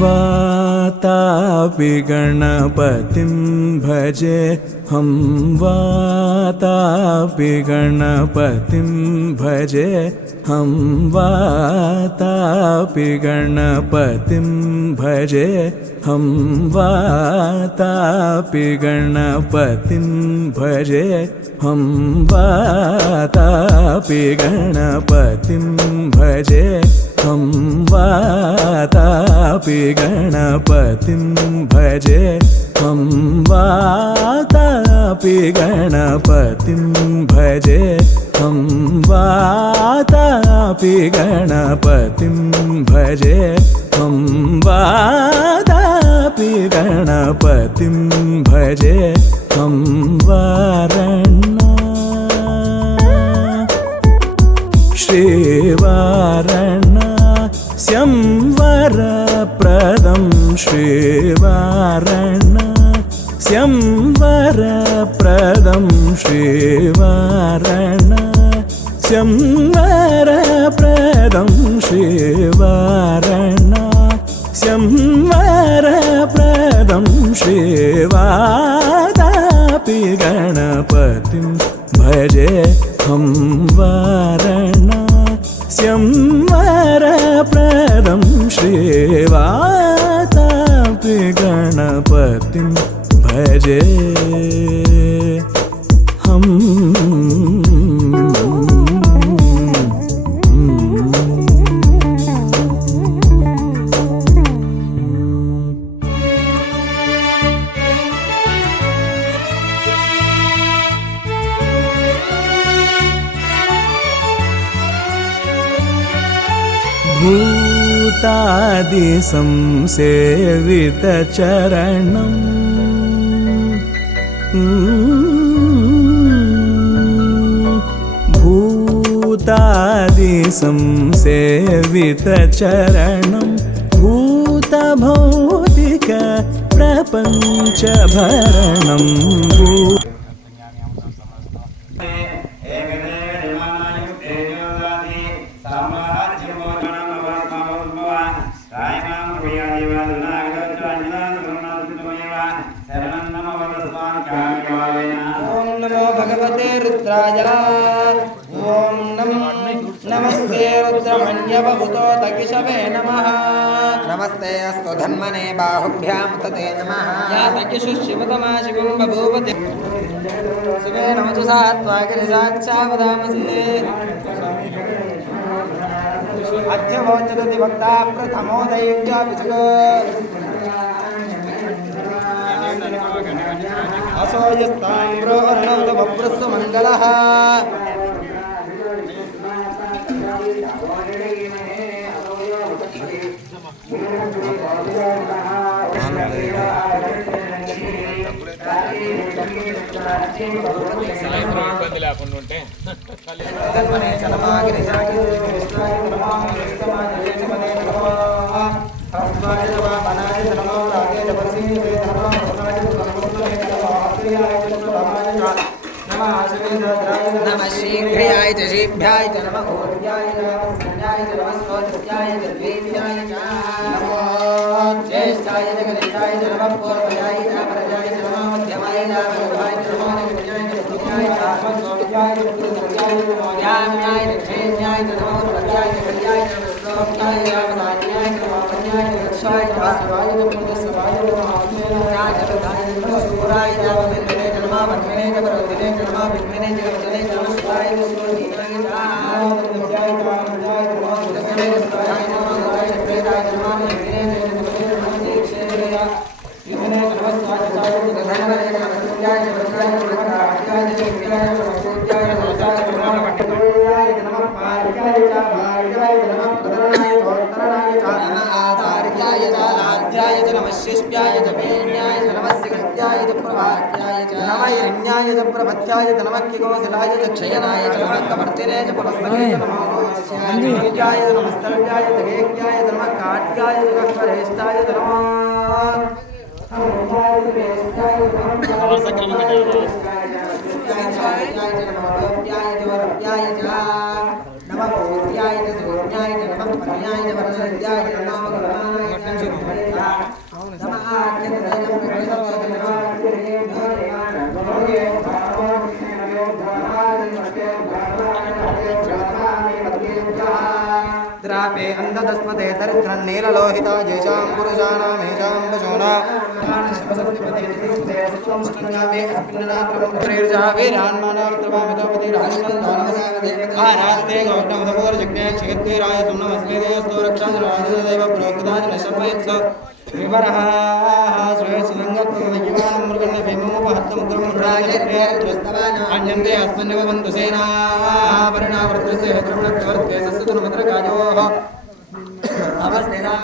वातापि गणपतिं भजे हम वातापि गणपतिं भजे हम वातापि गणपतिं भजे हम वातापि गणपतिं भजे हम वातापि गणपतिं भजे हम वातापि गणपतिं भजे हम वातापि गणपतिं भजे हम वातापि गणपतिं भजे हम वातापि गणपतिं भजे हम वारणा श्रीवारणास्यं वरप्रदं श्रीवारणास्यं वरप्रदं श्रीवारणास्यं वरप्रदं श्रीवारणास्यं वरप्रदं श्रीवातापि गणपतिं भजे हम वारणास्यं वरप्रदं श्रीवातापि गणपतिं भजे हम भूतादि संसेवितचरणं भूतादि संसेवितचरणं भूतभौतिक प्रपञ्चभरणं भगवते रुद्राय ओम नमस्ते रुद्रमण्यवभूतो तकिशवे नमः नमस्ते अस्तु धन्मने बाहुभ्यां तते नमः या तकिषु शिवतमा शिवं बभूवते शिवे नमतु सात्वागिरिसाक्षावधामसे अध्यवोचरति भक्ता प्रथमो दैत्याभिषेको असोयस्ताम्रो अर्णवतमप्रस्व मङ्गलः नमः शीघ्राय च शीभ्याय च नमः ऊर्जाय च नमः स्वस्त्याय च द्वेत्याय च नमो ज्येष्ठाय च कनिष्ठाय च नमः पूर्वजाय च परजाय च नमः मध्यमाय च मध्याय च नमः नित्याय च नित्याय च सोत्याय च पुरुषाय च नमो ज्ञानाय च क्षेन्याय च नमो उत्पत्त्याय च कल्याय च श्लोक्याय च वदान्याय च नमो अन्याय च रक्षाय च वासवाय च पुरुषवाय च नमो ज्ञानाय च प्रधाय च नमो सूराय च वन्दिने च नमः वन्दिने च वरुदिने च नमः विद्मिने च वरुदिने च नमः शिवाय च सूर्याय च नमो विद्याय च रामजाय च नमो सुदर्शने च सुराय च नमो सुराय च प्रेताय च नमः विद्मिने च नमः दीक्षेय विद्मिने च नमः स्वाय च धनवने च नमः सूर्याय च वरुणाय च नमः काट्याय च विद्याय च नमः सूर्याय च नमः वट्टयाय च नमः पार्याय च भार्याय च नमः प्रधनाय च उत्तरणाय च नमः आधार्याय च राज्याय च नमः शिष्याय च पेण्याय च नमः सिगत्याय च प्रभात्याय च नमः हिरण्याय च प्रभत्याय च नमः किकोसलाय च क्षयनाय च नमः कवर्तिने च पुनस्तने च नमः नीत्याय च नमः स्तर्व्याय च गेक्याय च नमः काट्याय च कश्वरेष्ठाय च नमः नमः द्रापे अन्धतस्मते दरिद्रं नीललोहिता येषां पुरुषाणामेषां पशूनां अन्यन्ते अस्मन्नेव बन्धु सेनाः वर्णावृतस्य हेतुर्णत्वर्थे सस्यतुर्भद्रकायोः अवस्थिता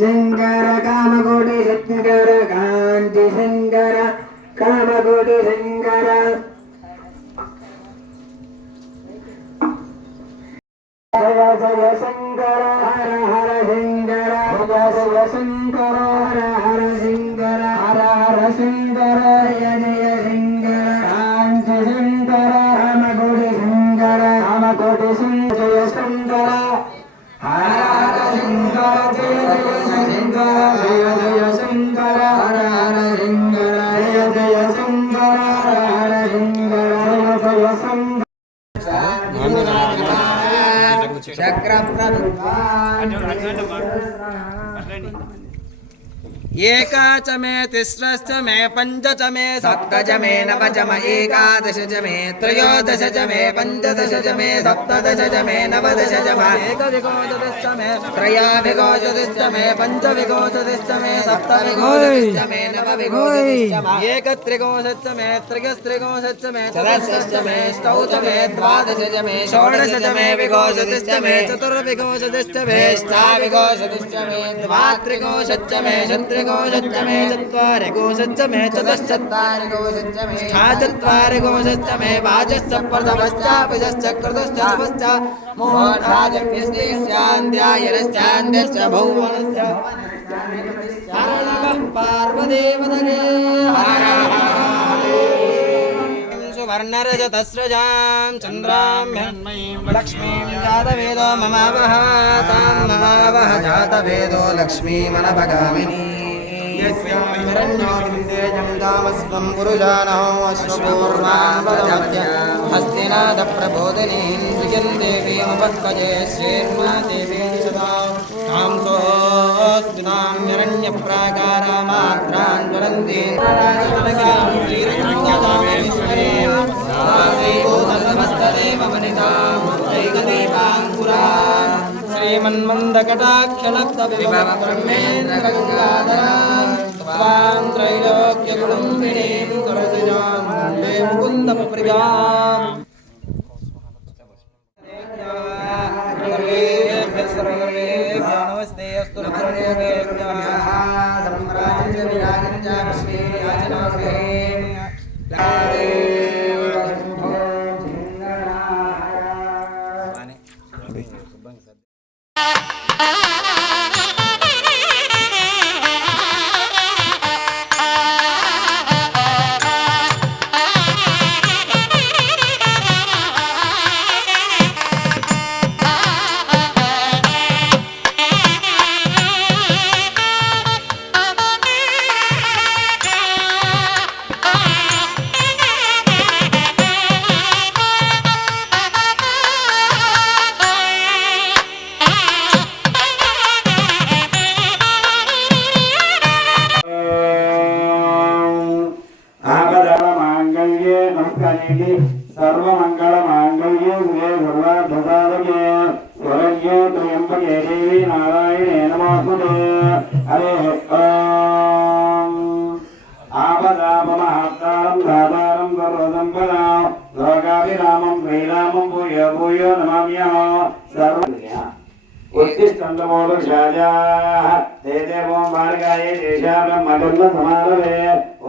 शंकर कामकोटि शंकर कांति शंकर कामकोटि शंकर जय जय शंकर हर हर शंकर जय जय शंकर हर हर शंकर हर हर शंकर जय जय शंकर कांति शंकर कामकोटि शंकर कामकोटि शंकर शंकर हर हर शंकर जय जय शंकर जय जय शंकर हर हर शंकर जय जय शंकर हर हर शंकर जय जय शंकर चक्र एकाच मे तिस्रश्च मे पञ्च च मे सप्त च मे नव च मे एकादश च मे त्रयोदश च मे पञ्चदश च मे सप्तदश च मे नवदश च मे एकविंशतिश्च मे त्रयाभिंशतिश्च मे पञ्चविंशतिश्च मे सप्तविंशतिश्च मे नवविंशतिश्च मे एकत्रिंशच्च मे त्रयस्त्रिंशच्च मे चतुर्दश मे अष्टौ च मे द्वादश च मे षोडश च मे विंशतिश्च मे चतुर्विंशतिश्च मे अष्टाविंशतिश्च मे द्वात्रिंशच्च मे षट्त्रिंशच्च मे चत्वारिंशच्च मे चतुश्चत्वारिंशच्च मे षट्चत्वारिंशच्च मे वाचश्च प्रथमश्च पञ्चश्च कृतश्च नवश्च मोहाद्यस्यान्द्यायनश्चान्द्यश्च भुवनश्च हर नमः पार्वदेवतये हर सुवर्णरजतस्रजां चन्द्रां हिरण्मयीं लक्ष्मीं जातवेदो ममावह तां ममावह जातवेदो लक्ष्मीमनभगामिनी यस्यां हिरण्यो विन्देयं दामस्त्वं पुरुषाणो अश्वपूर्वां प्रजाप्य हस्तिनाथप्रबोधिनीं श्रियं देवीमुपस्कजे श्रीर्मा देवीं सदा तां सोऽस्मितां हिरण्यप्राकारामात्रां ज्वलन्तीं राजतनगां श्रीरङ्गदां श्रीमन्मन्दकटाक्षलब्धविभवब्रह्मेन्द्रगङ्गाधरां त्वां त्रैलोक्यकुटुम्बिनीं तुलसीजां वन्दे मुकुन्दप्रियाम् नमस्ते अस्तु देवी सर्वमङ्गलमाङ्गल्ये शिवे सर्वार्थसाधके शरण्ये त्र्यम्बके देवी नारायणे नमोऽस्तुते हरिः ॐ आपदापमहत्तारं धातारं सर्वसम्पदां लोकाभिरामं श्रीरामं भूयो भूयो नमाम्यः उत्तिष्ठन्तमोदुषाजाः ते देवो मार्गाये देशा ब्रह्मकर्मसमारभे ॐ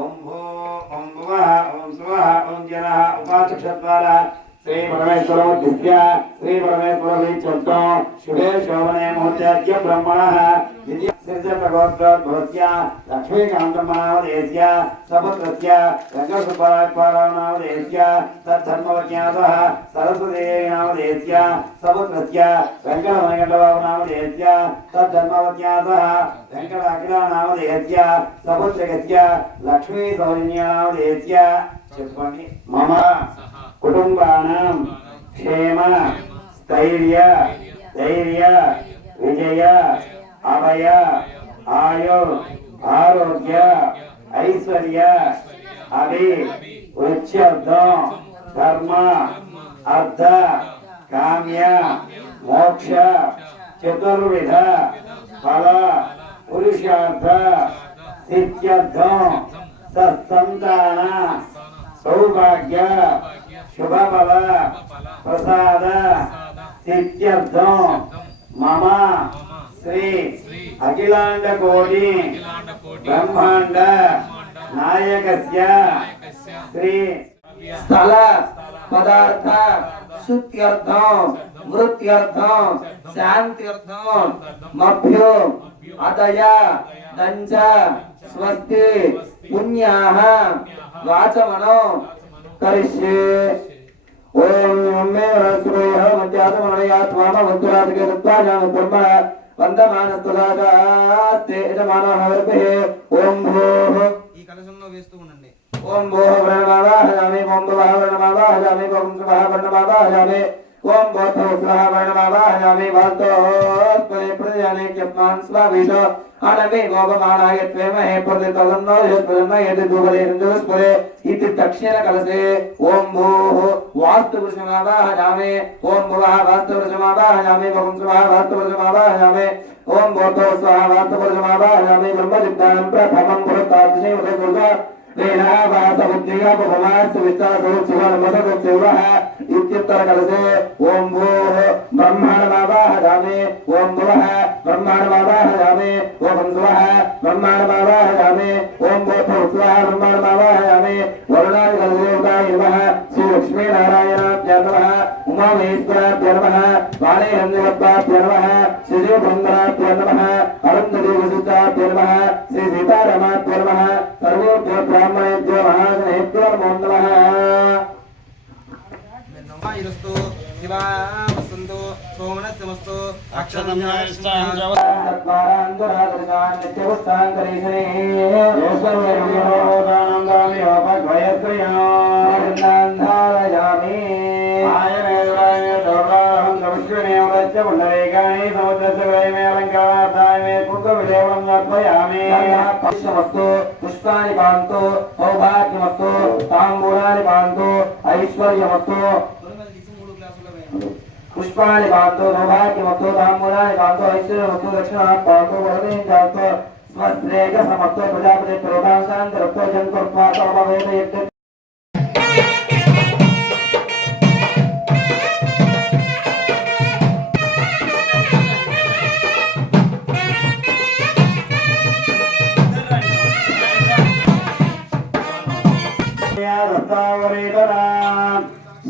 भुवः ॐ सुवः ॐ जनः उपाचक्षत्वारः श्री परमेश्वरोद्दिश्य श्री परमेश्वरवीक्षतो शुभे शोभने मुहूर्त्याद्य ब्रह्मणः सिद्धप्रगोत्रोद्भवत्या लक्ष्मीकान्तमनामधेयस्य सपुत्रस्य रङ्गसुब्बरायपारावनामधेयस्य तद्धर्मवज्ञातः सरस्वतीदेवीनामधेयस्य सपुत्रस्य वेङ्कटमणिकण्ठबाबुनामधेयस्य तद्धर्मवज्ञातः वेङ्कटाखिलानामधेयस्य सपुत्रस्य लक्ष्मीसौजन्यानामधेयस्य చెప్పండి మమ కుటుంబానాం క్షేమ స్థైర్య ధైర్య విజయ అభయ ఆయు ఆరోగ్య ఐశ్వర్య అభి వృత్యర్థం ధర్మ అర్థ కామ్య మోక్ష చతుర్విధ ఫల పురుషార్థ సిద్ధ్యర్థం సత్సంతాన సౌభాగ్య శుభఫల ప్రసాద సిద్ధ్యర్థం మమ శ్రీ అఖిలాండ కోటి బ్రహ్మాండ నాయకస్య శ్రీ స్థల పదార్థ శుద్ధ్యర్థం మృత్యర్థం శాంత్యర్థం మభ్యో అదయ దంచ స్వస్తి పుణ్యాః వాచమనో కరిష్యే ఓం మే రస్రేహ మధ్యాత్మనయాత్మాన వంతురాదికే తత్వాజాన బ్రహ్మ వందమానస్తులాగాస్తే యజమానః వర్పే ఓం భోః ఈ కలశంలో వేస్తూ ఉండండి. ఓం భోః ప్రణమావాహయామి ఓం భవః ప్రణమావాహయామి ఓం శుభః ప్రణమావాహయామి ఓం భూతో స్వః ప్రణమావాహయామి వాస్తోస్పదే ప్రజానే జ్ఞాన్ స్వావిషో అనమే గోపమానాయ త్వేమహే ప్రతితదన్నో యస్పదన్న యది దుగరే హిందుస్పదే ఇతి దక్షిణ కలసే ఓం భూః వాస్తు పురుషమావాహయామి ఓం భువః వాస్తు పురుషమావాహయామి ఓం శుభః వాస్తు పురుషమావాహయామి ఓం భూతో స్వః వాస్తు పురుషమావాహయామి బ్రహ్మజిద్దాం ప్రథమం పురతార్దిశే ఉదయ వేనా వాసబుద్ధిగా భవమాస్తు విచారో శివనమసదశివః ఇత్యుత్తర కలసే ఓం భూః బ్రహ్మాణమావాహయామి ఓం భువః బ్రహ్మాణమావాహయామి ఓం శుభః బ్రహ్మాణమావాహయామి ఓం భూతో స్వః బ్రహ్మాణమావాహయామి వరుణాది కలదేవతాయ నమః శ్రీ లక్ష్మీనారాయణాభ్యో నమః ఉమామహేశ్వరాభ్యో నమః వాణీహంసవత్వాభ్యో నమః శ్రీదేవసుందరాభ్యో నమః అరుంధతి వసుతాభ్యో నమః శ్రీ సీతారామాభ్యో నమః సర్వేభ్యో బ్రాహ్మణేభ్యో మహాగణేభ్యో నమో నమః. ఇరుస్తూ శివావసంతు సోమనస్యమస్తు పుష్పాని పాంతో సౌభాగ్యమస్తు తాంబూలాని పాంతో ఐశ్వర్యమస్తు పుష్పాని పాంతో సౌభాగ్యమస్తు తాంబూలాని పాంతో ఐశ్వర్యమస్తు దక్షిణ పాంతో వరదేం జాతో స్వస్త్రేక సమస్తో ప్రజాపతి ప్రోదాంశాంతరత్వ జంతుర్పా సర్వవేద యజ్ఞ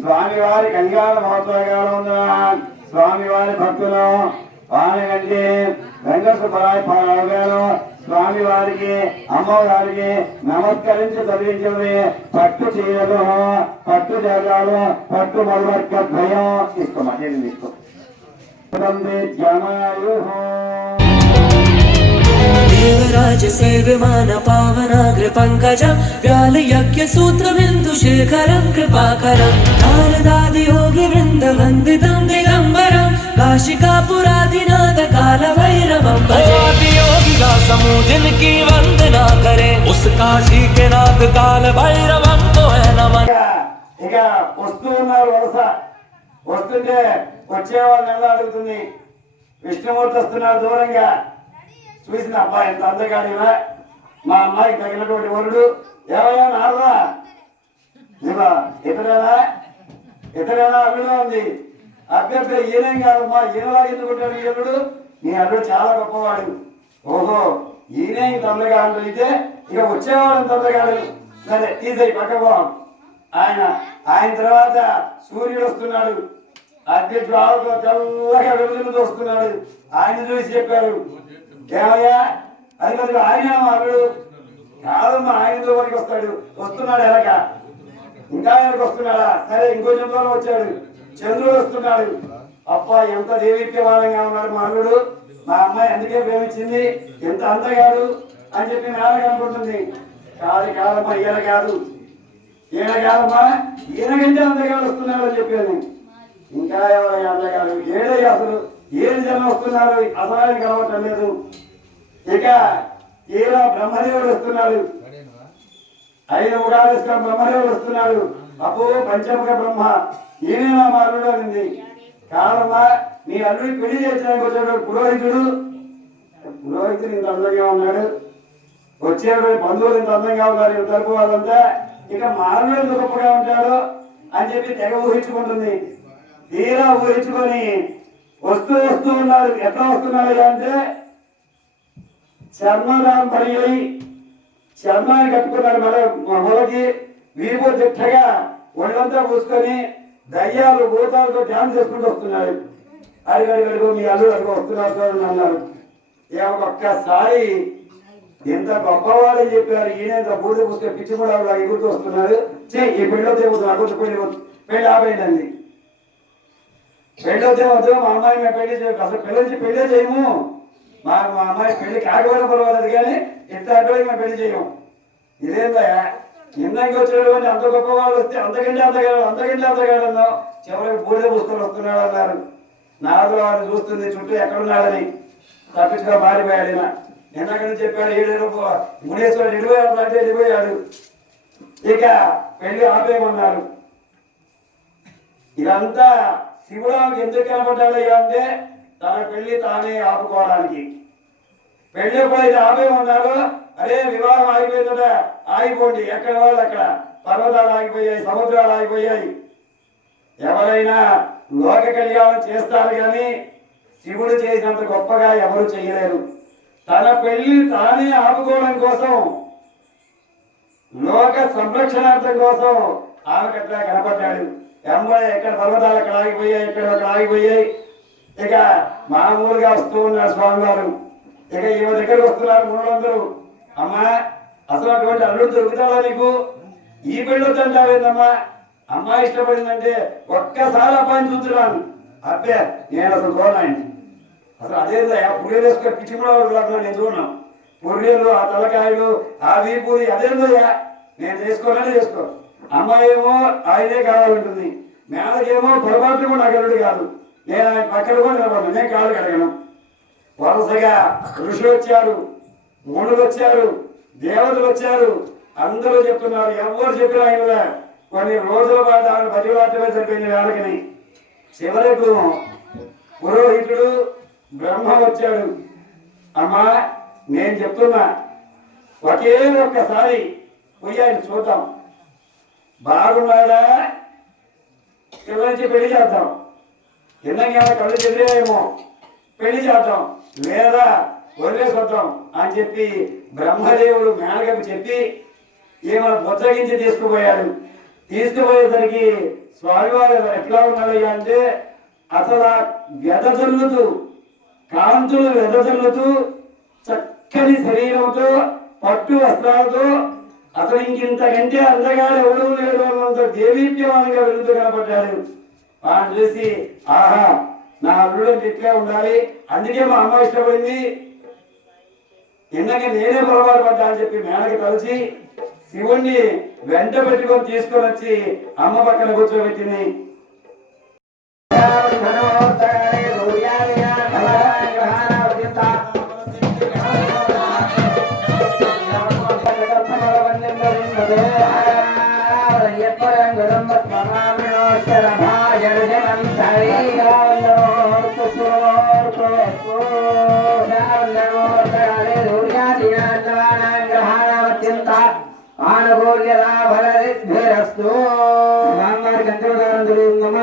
స్వామివారి కళ్యాణ మహోత్సవకాలం స్వామివారి భక్తులు వానగంటి వెంకటసుబ్బరాయ స్వామివారికి అమ్మవారికి నమస్కరించి చదివించింది పట్టు చీరలు పట్టు జాగాలు పట్టు మొదలక్క భయం తీసుకోమని తీసుకో देवराज सेव्यमान पावनाग्र पंकजं व्याल यज्ञ सूत्र बिंदु शेखरं कृपाकरं नारदादि योगी वृंद वंदितं दिगंबरं काशिकापुरादिनाथ काल भैरवं भजे योगी का समूह जिनकी वंदना करे उस काशी के नाथ काल भैरवं को है नमन. ఇక వస్తూ ఉన్నారు వలస. వస్తుంటే వచ్చేవాళ్ళని ఎలా అడుగుతుంది. విష్ణుమూర్తి వస్తున్నారు దూరంగా. చూసిన అబ్బాయి ఎంత అందగాడివా, మా అమ్మాయికి తగినటువంటి వరుడు. ఏమయ్యా నారదా, ఇవా ఇతరేనా అల్లుడు ఉంది. అభ్యర్థి ఈయనేం కాదమ్మా, ఈయనలా ఎందుకుంటాడు ఈయనుడు, నీ అల్లుడు చాలా గొప్పవాడు. ఓహో ఈయనే తొందరగా అంటే ఇక వచ్చేవాడు తొందరగాడు. సరే తీసేయి పక్కపో. ఆయన తర్వాత సూర్యుడు వస్తున్నాడు. అధ్యక్షుడు ఆవుతో తెల్లగా వెలుగులు వస్తున్నాడు. ఆయన చూసి చెప్పారు, ఏమయ్యా అది కొద్దిగా ఆయన అల్లుడు కాదమ్మా, ఆయనతో వరకు వస్తున్నాడు ఎలాగ, ఇంకా ఆయనకు వస్తున్నాడా. సరే ఇంకొంచెం దూరం వచ్చాడు. చంద్రుడు వస్తున్నాడు. అప్ప ఎంత దేవీప్యమానంగా ఉన్నాడు మా అల్లుడు, మా అమ్మాయి అందుకే ప్రేమించింది, ఎంత అందగాడు అని చెప్పి నాన్నగా అనుకుంటుంది. కాదమ్మా ఈయన కాదమ్మా, ఈయన కంటే అందగాడు వస్తున్నాడు అని చెప్పాను. ఇంకా ఎవరైనా అందగాడు ఏడయ్య, అసలు ఏడు జనం వస్తున్నారు, అసలు ఆయన కలవటం లేదు. ఇక ఈయన బ్రహ్మదేవుడు వస్తున్నాడు. 5 ఉగాదిస్కం బ్రహ్మదేవుడు వస్తున్నాడు. అప్పు పంచముఖ బ్రహ్మ ఈయన మా అల్లుడు అనింది. కాదమ్మా నీ అల్లుడి పెళ్లి చేయించడానికి వచ్చాడు పురోహితుడు ఇంత అందంగా ఉన్నాడు, వచ్చేటువంటి బంధువులు ఇంత అందంగా ఉన్నారు తరపు వాళ్ళంతా, ఇక మా అల్లుడు ఎంత గొప్పగా ఉంటాడు అని చెప్పి తెగ ఊహించుకుంటుంది. తీరా ఊహించుకొని వస్తూ ఉన్నాడు. ఎట్లా వస్తున్నాడు అంటే చర్మదాం పడి చర్మాన్ని కట్టుకున్నాడు. మొదలకి వీపు దిట్టగా ఒళ్ళంతా పూసుకొని దయ్యాలు భూతాలతో ధ్యానం చేసుకుంటూ వస్తున్నాడు. అడిగడిగడుగు మీ అల్లుడు అడుగు వస్తున్నారు అన్నారు. ఒక్కసారి ఎంత గొప్పవాడని చెప్పారు. ఈయన ఇంత బూడిద పూసుకొని పిచ్చి కూడా ఎగురుతూ వస్తున్నాడు. ఈ పెళ్ళో దేవుతున్నాడు పెళ్ళి ఆపేయండి. పెళ్ళో దేవద్దు, మా అమ్మాయి మేము పెళ్లి చేయకు, అసలు పెళ్ళే చేయము, మా అమ్మాయి పెళ్లి కాకపోయినా పర్వాలేదు కానీ ఇంత అడ్డోకి మేము పెళ్లి చేయము. ఇదేందా ఇందాక వచ్చినటువంటి అంత గొప్ప వాళ్ళు వస్తే అంతకంటే అంతగాడు అన్నావు. చివరికి బూడిద పూసుకొని వస్తున్నాడు అన్నారు. నారదుల వారిని చూస్తుంది చుట్టూ ఎక్కడున్నాడని తప్పించుగా మారిపోయాడు. నిన్నకని చెప్పాడు మునేశ్వరుడు వెళ్ళిపోయాడు. ఇక పెళ్లి ఆపేయమన్నారు. ఇదంతా శివుడు ఎందుకు కనపడ్డాడయ్యా అంటే తన పెళ్లి తానే ఆపుకోవడానికి. పెళ్లి ఎప్పుడైతే ఆపేయమన్నారు, అరే వివాహం ఆగిపోయిందట, ఆగిపోండి, ఎక్కడ వాళ్ళు అక్కడ పర్వతాలు ఆగిపోయాయి, సముద్రాలు ఆగిపోయాయి. ఎవరైనా లోక కళ్యాణం చేస్తారు కానీ శివుడు చేసినంత గొప్పగా ఎవరు చేయలేరు. తన పెళ్లి తానే ఆపుకోవడం కోసం, లోక సంరక్షణార్థం కోసం ఆమెకు అట్లా కనపడ్డాడు. ఎంబడే ఎక్కడ పర్వతాలు అక్కడ ఆగిపోయాయి, ఎక్కడ ఆగిపోయాయి. ఇక మామూలుగా వస్తూ ఉన్నారు స్వామివారు. ఇక ఈమె దగ్గరకు వస్తున్నారు మునులందరూ. అమ్మా అసలు అటువంటి అల్లుడు దొరుకుతాడా నీకు, ఈ పెళ్ళి వద్దంటావేందమ్మా, అమ్మాయి ఇష్టపడిందంటే ఒక్కసారి అబ్బాయిని చూస్తున్నాను. అబ్బే నేను అసలు చూడనండి, అసలు అదేందా పుర్రెలు వేసుకొని పిచ్చి కూడా నేను చూడను. పుర్రెలు ఆ తలకాయలు ఆ వీపూరి అదేందయ్యా నేను చేసుకో. అమ్మాయి ఏమో ఆయనే కావాలంటుంది, మేనకేమో పొరపాటు కూడా నాకు అల్లుడు కాదు, నేను ఆయన పక్కన కూడా నిలబడను, నేను కాళ్ళు కడగను. వరుసగా ఋషులు వచ్చారు, మునులు వచ్చారు, దేవతలు వచ్చారు, అందరూ చెప్తున్నారు. ఎవరు చెప్పినా ఆయన కొన్ని రోజుల పాటు ఆమె బతిలాటమే సరిపోయింది వేళకని. చివరకు పురోహితుడు బ్రహ్మ వచ్చాడు. అమ్మా నేను చెప్తున్నా, ఒకే ఒక్కసారి పోయి ఆయన చూద్దాం, బాగున్నాడా పిల్లల నుంచి పెళ్లి చేద్దాం, ఎన్నగా కళ్ళు చెదిరేమో పెళ్లి చేద్దాం, లేదా వదిలేసి వద్దాం అని చెప్పి బ్రహ్మదేవుడు మేనకకు చెప్పి ఏమైనా బొచ్చగించి తీసుకుపోయాడు. తీసుకుపోయేసరికి స్వామివారు ఎట్లా ఉన్నాడయ్యా అంటే అసలు వెదజల్లుతూ కాంతులు వెదజల్లుతూ చక్కని శరీరంతో పట్టు వస్త్రాలతో అసలు ఇంకింతకంటే అందగా ఎవడూ లేడు అన్నంత దేవీప్యమానంగా వెలుగుతూ కనపడ్డాడు. ఆయన చూసి ఆహా నా అల్లుడు ఇట్లే ఉండాలి, అందుకే మా అమ్మ ఇష్టపడింది, ఇందాక నేనే పొరపాటు పడ్డా అని చెప్పి మేనకి కలిసి శివుణ్ణి వెంట పెట్టుకొని తీసుకొని వచ్చి అమ్మ పక్కన కూర్చోబెట్టింది.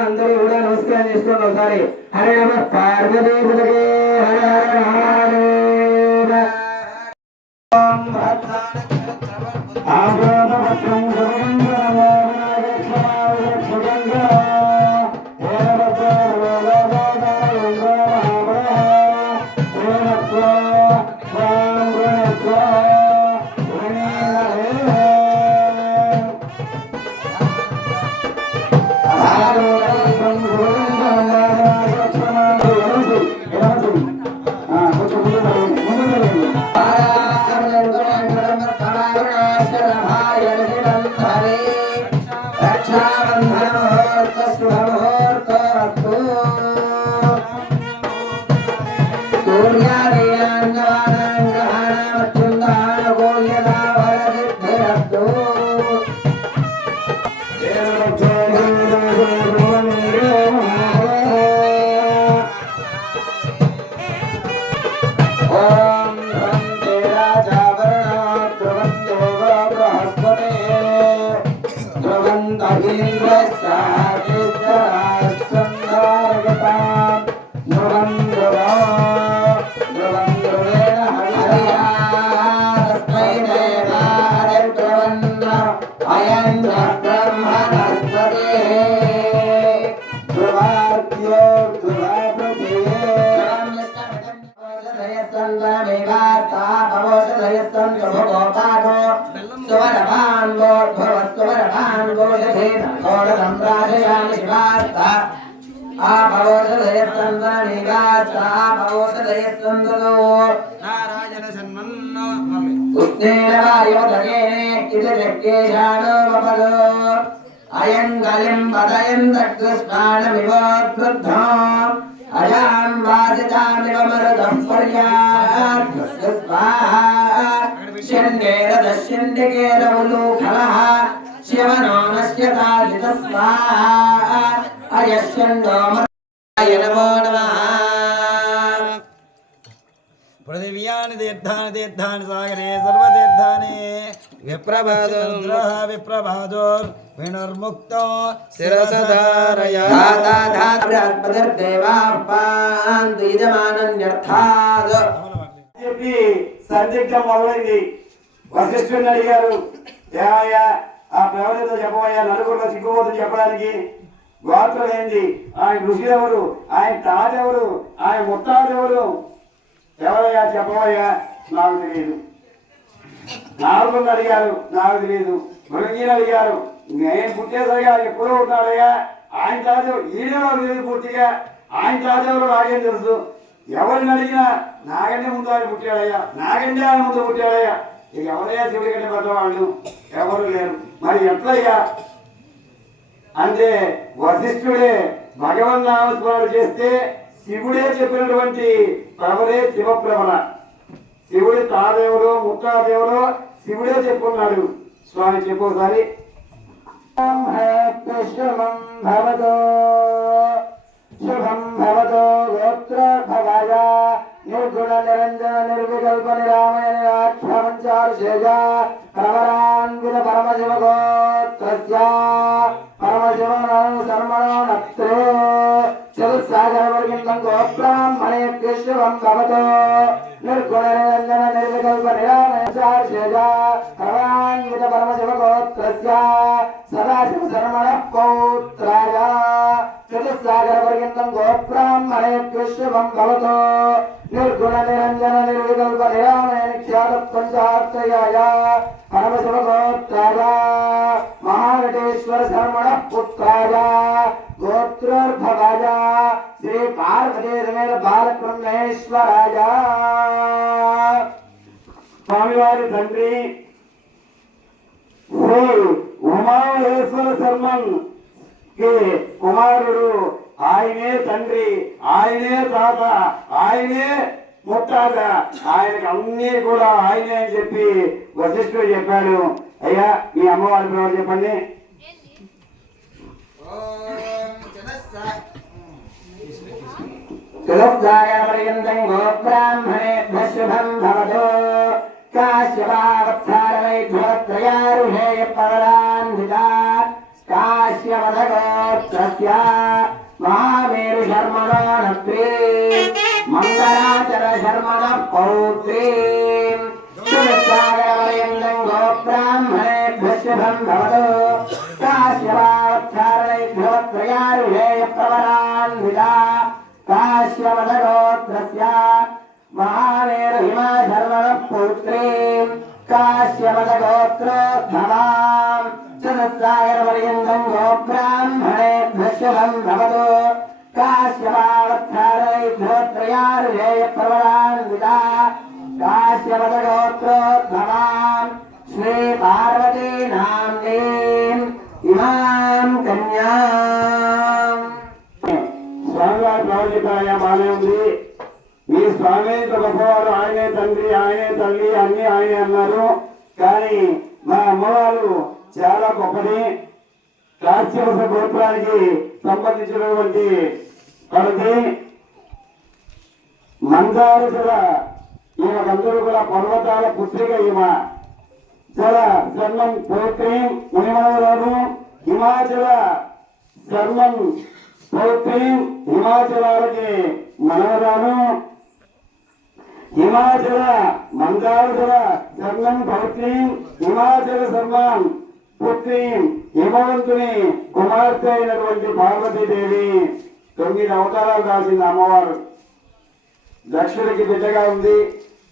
అందరూ కూడా నమస్కారం చేసుకోండి ఒకసారి. హరే నమ పార్వతీ పతకే హర హర మహాదేవ. అయంగలిం పదయం దక్షిష్మాణమివోద్బుద్ధ అయాం వాసితామివ మరుతం పర్యాస్వాహేర దశ్యండికేరవులు ఫలః శివనోనస్య తాజిత స్వాహ అయస్యండో నమో నమః. పృథివ్యాని తీర్థాని తీర్థాని సాగరే సర్వతీర్థాని విప్రభాదో వినుర్ముక్తో శిరసధారయా చెప్పి సందిగ్ధం మొదలైంది. వశిష్ఠుని అడిగారు, ఏమయ్యా ఆ ప్రవణతో చెప్పబోయా, నలుగురిలో సిగ్గుపోతుంది చెప్పడానికి. గోత్రం ఏంది, ఆయన ఋషి ఎవరు, ఆయన తాత ఎవరు, ఆయన ముత్తాత ఎవరు, ఎవరయ్యా చెప్పబోయా, నాకు తెలియదు. నాలుగురిని అడిగారు, నాకు తెలియదు. మృగీని అడిగారు, నేను పుట్టేసరిగా ఎప్పుడో ఉంటాడయ్యా, ఆయన తాత ఈడేవారు తెలియదు పూర్తిగా, ఆయన తాత ఎవరు నాకేం తెలుసు. ఎవరిని అడిగినా నాకంటే ముందు ఆయన పుట్టాడయ్యా, నాకంటే ఆయన ముందు పుట్టాడయ్యా, ఇక ఎవరయ్యా శివుడి కంటే పెద్దవాళ్ళు ఎవరు లేరు. మరి ఎట్లయ్యా అంటే వశిష్ఠుడే భగవన్ నామస్మరణ చేస్తే శివుడే చెప్పినటువంటి ప్రవరే శివప్రవణ. శివుడి తాదేవుడు ముత్తాదేవుడు శివుడే చెప్పున్నాడు. స్వామి చెప్పోసారి. శుభం భవతో గోత్ర భవాయ నిర్గుణ నిరంజన నిర్వికల్ప నిరామయ నిరాఖ్యామంచారుశేష ప్రవరాన్విత పరమశివ గోత్రస్య పరమశివనో శర్మణో నత్రే చతుస్సాగరవర్గింతం గోబ్రాహ్మణే కృష్ణవం భవతో నిర్గుణ నిరంజన నిర్వికల్ప నిరామయారుశేష ప్రవరాన్విత పరమశివ గోత్రస్య సదాశివ శర్మణ పౌత్రాయ చతుస్సాగరవర్గింతం గోబ్రాహ్మణే కృష్ణవం భవతో నిర్గుణ నిరంజన నిర్వికల్ప నిరామయ నిఖ్యాత పంచార్చయాయ పరమశివ గోత్రాయ మహానటేశ్వర శర్మణ పుత్రాయ గోత్రోద్భవాయ శ్రీ పార్వతీ సమేత బాలబ్రహ్మేశ్వరాయ. స్వామివారి తండ్రి శ్రీ ఉమామహేశ్వర శర్మన్ కి కుమారుడు, ఆయనే తండ్రి, ఆయనే తాత, ఆయనే ముత్తాత, ఆయనకి అన్నీ కూడా ఆయనే అని చెప్పి వశిష్ఠుడు చెప్పాడు. అయ్యా మీ అమ్మవారి పేరు చెప్పండి. जगत्सागरपर्यन्तं गोब्राह्मणेभ्यः शुभं भवतु काश्यपावत्सारवैभवत्रयारुहेय पवरान्विता काश्यपदगोत्रस्य महामेरुशर्मणो नत्री मन्दराचरशर्मणः पौत्रीं जगत्सागरपर्यन्तं गोब्राह्मणेभ्यः शुभं भवतु काश्यपावत्सारवैभवत्रयारुहेय पवरान्विता काश्यपदगोत्रस्य महामेरुहिमाशर्मणः पौत्रीं काश्यपदगोत्रोद्भवां चतुस्सागरपर्यन्तं गोब्राह्मणेभ्यः शुभं भवतु काश्यपावत्सारवैभवत्रयारुहेय प्रवरान्विता काश्यपदगोत्रोद्भवां श्रीपार्वतीनाम्नीम् इमां कन्याम् స్వామివారి ప్రవచితాయ బానే ఉంది. మీ స్వామి గొప్పవారు, ఆయనే తండ్రి, ఆయనే తల్లి, అన్ని ఆయనే అన్నారు. కానీ మా అమ్మవారు చాలా గొప్పది. కాశ్యప గోత్రానికి సంబంధించినటువంటి పడది. మందారుల ఈమెకందరూ కూడా పర్వతాల పుత్రిక ఈమె. జల శర్మం పౌత్రీం మునిమనవరాలు, హిమాచల శర్మం పౌత్రీం హిమాచలాలకి మనవరాలు, హిమాచల మందారుల శర్మం పౌత్రీం హిమాచల శర్మం పుత్రీం హిమవంతుని కుమార్తె అయినటువంటి పార్వతీదేవి 9 అవతారాలు రాసింది అమ్మవారు. దక్షుడికి బిడ్డగా ఉంది.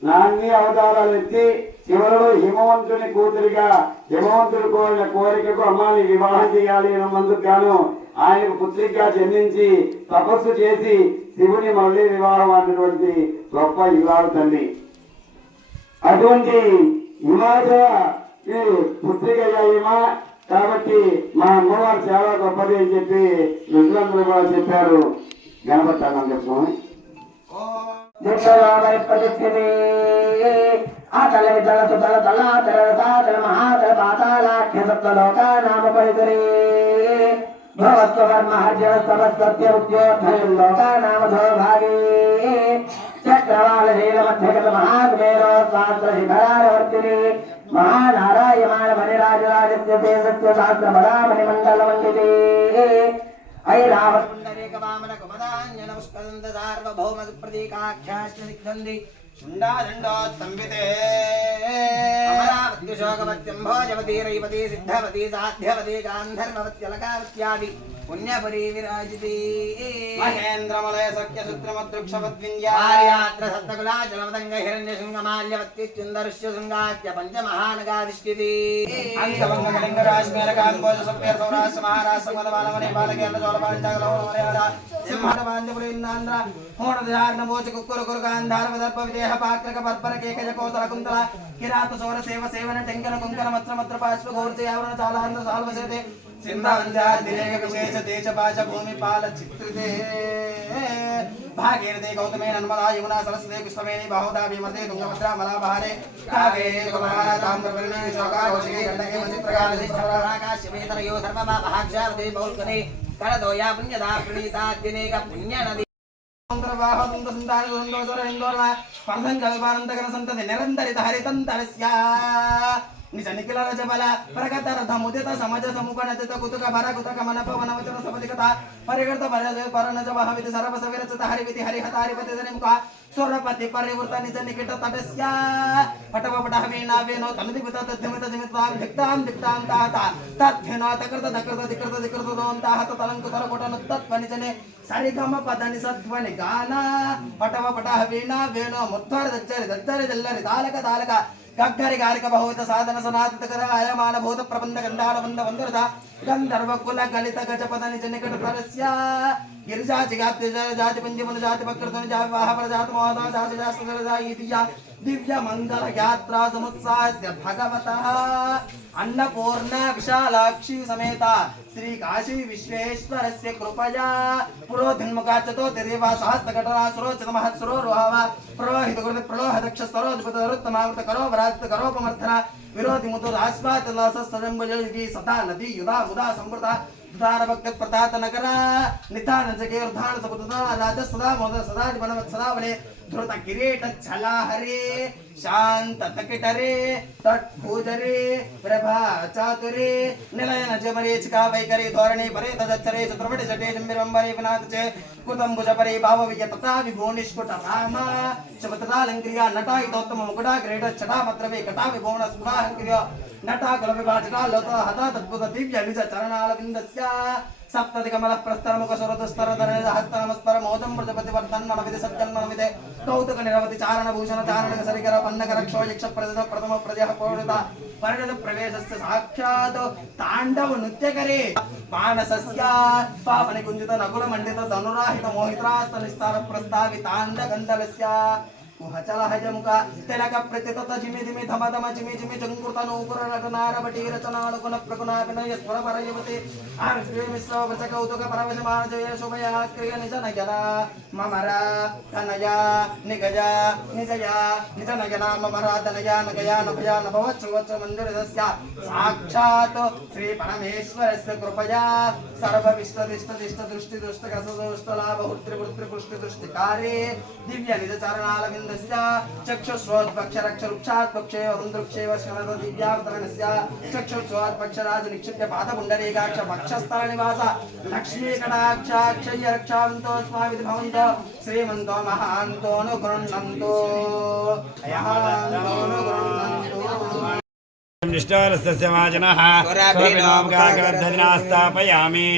నాన్ని అవతారాలు ఎత్తి చివరిలో హిమవంతుని కూతురిగా హిమవంతుడి కోరికకు అమ్మాని వివాహం చేయాలి అన్నందుకు గాను ఆయనకు పుత్రికగా జన్మించి తపస్సు చేసి శివుని మళ్ళీ వివాహం అన్నటువంటి గొప్ప ఇల్లాడు తల్లి. అటువంటి హిమాచల పుత్రిక హిమ కాబట్టి మా అమ్మవారు చాలా గొప్పది అని చెప్పి ఋషులందరూ కూడా చెప్పారు. గణపతానం చెప్పుకోండి. అతల వితల సుతల తలాతల సాతల మహాతల పాతాళాఖ్య సప్తలోకానామపరితరే భవత్వర్మహర్జనస్తమస్తత్యముద్యోద్ధయం లోకానామధో భాగే చక్రవాళశీలమధ్యగత మహాకుబేరో శాస్త్రశిఖరారవర్తిని మహానారాయమాణ మణిరాజరాజస్య తేజస్య శాస్త్రబలామణిమండలమండితే ఐరావతుండరేకవామన కుమదాన్యన పుష్పదంత సార్వభౌమ సుప్రతీకాఖ్యాశ్చ దిగ్ధంది शुंडादंडोत्संविते अमरावती शोकवत्यं भोजवती रैवती सिद्धवती साध्यवती गांधर्ववत्यलकावत्यादि पुण्यपुरी विराजिती महेन्द्रमलय सख्यसूत्रमद्रुक्षवद्विन्द्या आर्यात्र सप्तकुलाचलमदंग हिरण्यशृंगमाल्यवती चुन्दरुष्य शृंगाच्य पंचमहानगाधिष्ठिती अंगभंगलिंगराश्मेरकांबोज सप्यर सौराष्ट्र महाराष्ट्र मदबालमणि बालकेन्द्र चोलपांचागलवमर्यादा सिंहपांचपुरीन्द्रांध्र होणधारणभोज कुक्कुर कुरुगांधारवदर्प विदेह पाक्रक पर्पर केकज कोसर कुंतल किरात सौर सेव सेवन टंकन कुंकन मत्र मत्र पाश्व घोर्च यावरण चालांध्र साल्वसेते सिंहवंजार दिनेक विशेष देश पाच भूमि पाल चित्रिते भागीरथे गौतमे नर्मदा यमुना सरस्वती कृष्णवेणी बाहुदा भीमते तुंगभद्रा मलाबहारे कावेरी कुमारा ताम्रपर्णी विशाखावशिके गण्डके मचित्रकालधि काश्यपेतरयो सर्वमा महाक्षावते बहुल्कने करदोया पुण्यदा प्रणीता दिनेक पुण्यनदी निरंतरित हरितंतरस्य निज निखिल रजबल प्रगत रथ मुदित समज समुपनतित कुतुक भर कुतक मनप वनवचन सपदिकता परिगत परनज वहविति सरपस विरचित हरिविति हरिहतारिपति जनिमुख स्वरपति परिवृत निज निकट तटस्य पटवपटः वीणा वेणो तनुदिपित तद्धिमित दिमितां धिक्तां धिक्तां ताता तद्धिनो तकृत धकृत धिकृत धिकृत दोन्ताः तलङ्कुतर कोटनुत्तत्वनिजने सरिगम पदनि सत्वनि गान पटवपटः वीणा वेणो मुत्वर दज्जरि दज्जरि जल्लरि तालक तालक गग्गरि गारिक बहुविध साधन सनातन कर आयमान भूत प्रबंध गंधार बंद वंदरता गंधर्व कुल गलित गजपद निज निकट तरस्य गिरिजा जिगाति जाति पंचमन जाति वक्रतन जा विवाह प्रजात मोहदा जाति जास्त्र जाईतिया दिव्य मंगल यात्रा समुत्साहस्य भगवतः अन्नपूर्ण विशालाक्षी समेता श्री काशी विश्वेश्वरस्य कृपया पुरोधिन्मुखाचतो तिरेवा सहस्रघटना सुरोचन महत्सरो रोहवा प्रवाहित कृत प्रलोह दक्ष सरोजपत रुत्तमावृत करो वराजित करोपमर्थना विरोधि मुतुर आस्वाद नास सजंबजलगी सदा नदी युधा मुदा संवृता भक्त प्रतात नगरा निधान जगे धान सपुतना राज सदा मोद सदा बनवत सदा बले ध्रुत किरीट छला हरे शांत तकिटरे तट भूजरे प्रभा चातुरे निलयन जमरे चिका वैकरे धोरणे परे तदच्चरे चतुर्वट जटे जम्बिरंबरे विनाथ च कुतंबुज परे भाव वियतता विभुवनिष्कुट राम शबतदा लंक्रिया नटा इतोत्तम मुकुटा ग्रेड छटा पत्रवे कटा विभुवन सुराहंक्रिया नटा कल विभाजका लता हता तद्भुत दिव्य निज चरणाल विंदस्य सप्तति कमल प्रस्तर मुख सुरतस्तर धरण हस्त नमस्पर मोदम प्रजपति वर्धन नमविदे सज्जन नमविदे कौतुक निरवधि चारण भूषण चारण सरिकर पन्नकर क्षो यक्ष प्रजद प्रथम प्रजः पौरुता परिणत प्रवेशस्य साक्षात् तांडव नृत्य करे मानसस्य पावनि कुंजित नकुल मंडित धनुराहित मोहित्रास्त निस्तार प्रस्तावित तांड गंधलस्य कुहचल हजमुख तिलक प्रतितत जिमि जिमि धम धम जिमि जिमि जंकुत नूपुर नटनार बटी रचनानुकुल प्रकुना विनय स्वर परयवते आर्द्रे मिश्र वच कौतुक परवश मार्जय शोभया क्रिय निज नयना ममरा कनया निगया निजया निज नयना ममरा तनया नगया नभया नभवच वच मंदिरस्य साक्षात् श्री परमेश्वरस्य कृपया सर्व विष्ट दिष्ट दिष्ट दृष्टि दुष्ट कस दुष्ट लाभ उत्रि पुत्र पुष्टि दृष्टिकारे दिव्य निज चरणाल चक्षुस्वत्पक्ष रक्ष वृक्षात् पक्षे वृक्षेव स्मरत दिव्यावतरणस्य चक्षुस्वत्पक्ष राज निक्षिप्य पादपुण्डरीकाक्ष वक्षस्थल निवास लक्ष्मी कटाक्षाक्षय रक्षावन्तो अस्माभिः भवन्तो श्रीमन्तो महान्तो अनुगृह्णन्तो अयहान्तो निष्ठारस्य वाजनः स्वरभिनां गागर्धनिना स्थापयामि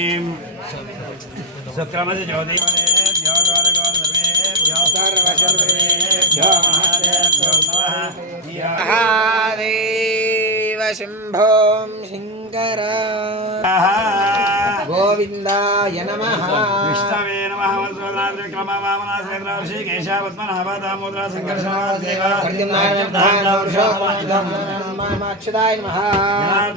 शुक्रमस्य ज्योतिमनेभ्यो गोलगोलर्वेभ्यो सर्वशर्वेभ्यो महादेभ्यो नमः महादेव शम्भों शङ्कर गोविन्दाय नमः विष्णवे नमः वंशोदानविक्रमवामनासेन्द्रावशी केशावत्मनः दामोदरा सङ्कर्षणवासुदेवा अक्षदाय नमः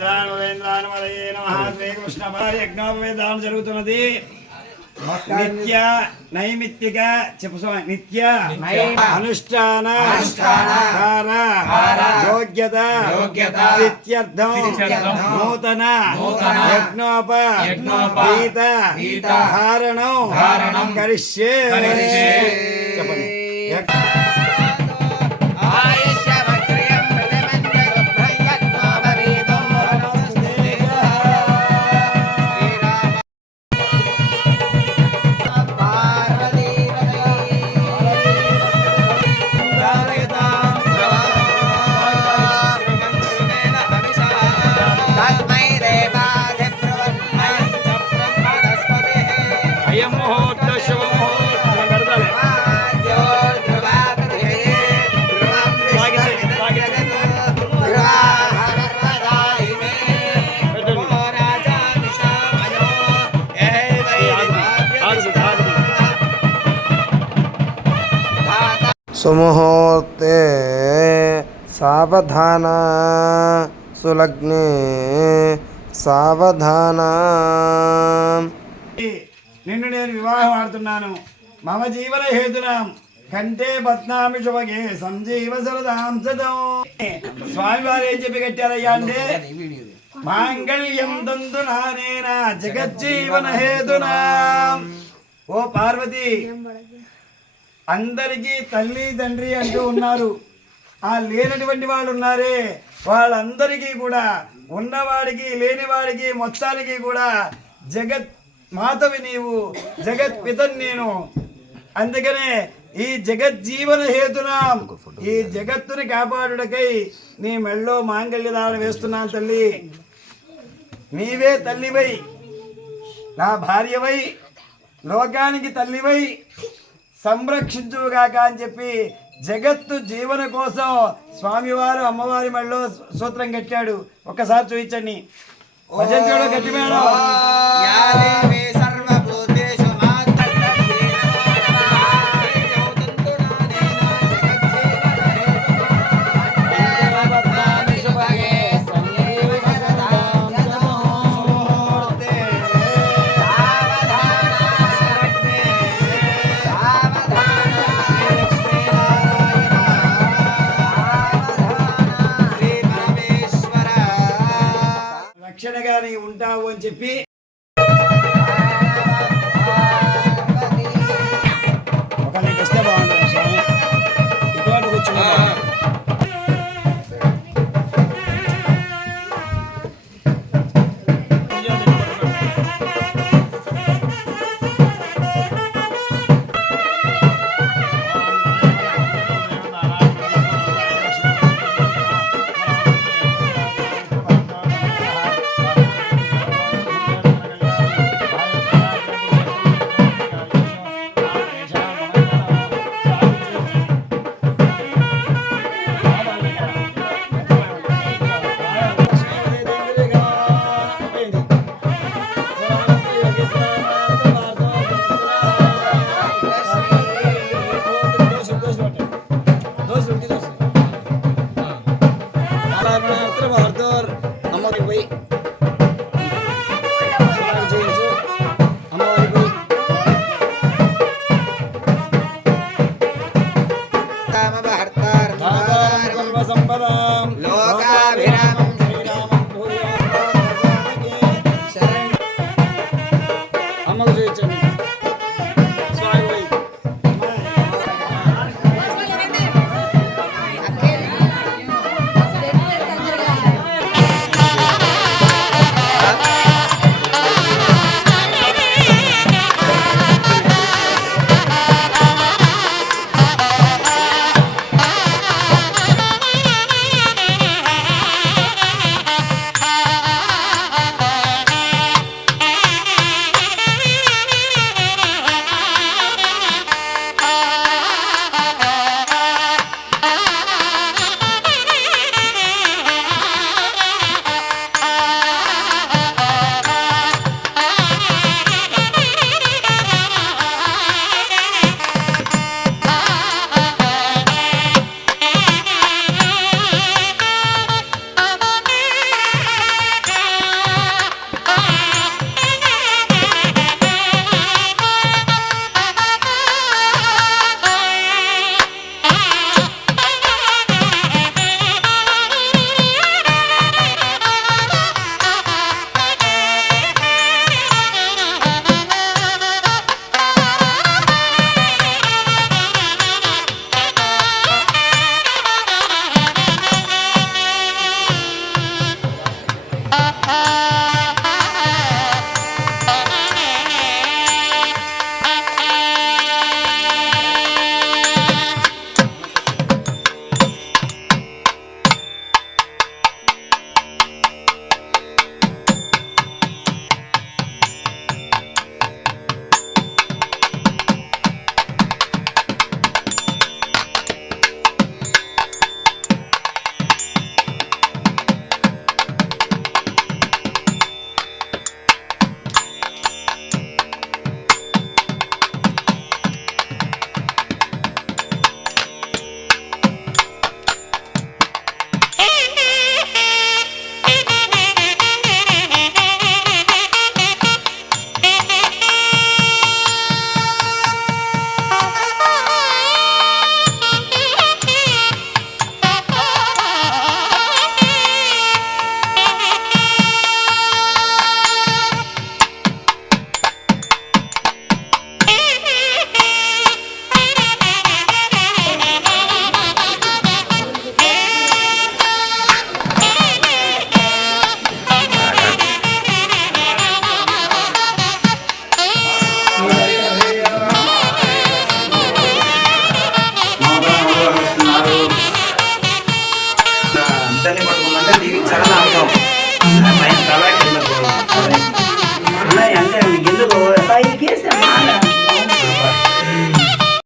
జనార్దనాయ నమః శ్రీకృష్ణ యజ్ఞోపవేదానం జరుగుతున్నది నిత్య నైమిత్తిక చెప్పు స్వామి నిత్య అనుష్ఠాన యోగ్యత సిద్ధ్యర్థం నూతన యజ్ఞోపవీత ధారణం కరిష్యే చెప్పండి सुमुहूर्ते सावधान सुलग्ने सावधान నిన్ను నేను వివాహం ఆడుతున్నాను మమ జీవన హేతునాం కంటే బత్నామి శుభగే సంజీవ సరదాం సదం స్వామివారు ఏం చెప్పి కట్టారయ్యా అంటే మాంగళ్యం తంతునానేన జగజ్జీవన హేతునా ఓ పార్వతి అందరికీ తల్లి తండ్రి అంటూ ఉన్నారు ఆ లేనటువంటి వాళ్ళు ఉన్నారే వాళ్ళందరికీ కూడా ఉన్నవాడికి లేనివాడికి మొత్తానికి కూడా జగత్ మాతవి నీవు జగత్ పితని నేను అందుకనే ఈ జగజ్జీవన హేతునాం ఈ జగత్తుని కాపాడుటకై నీ మెళ్ళో మాంగళ్యదానం వేస్తున్నాను తల్లి నీవే తల్లివై నా భార్యవై లోకానికి తల్లివై సంరక్షించుగాక అని చెప్పి జగత్తు జీవన కోసం స్వామివారు అమ్మవారి మెళ్ళలో సూత్రం కట్టాడు ఒక్కసారి చూపించండి భజన గట్టి మేడం రక్షణగా నీ ఉంటావు అని చెప్పి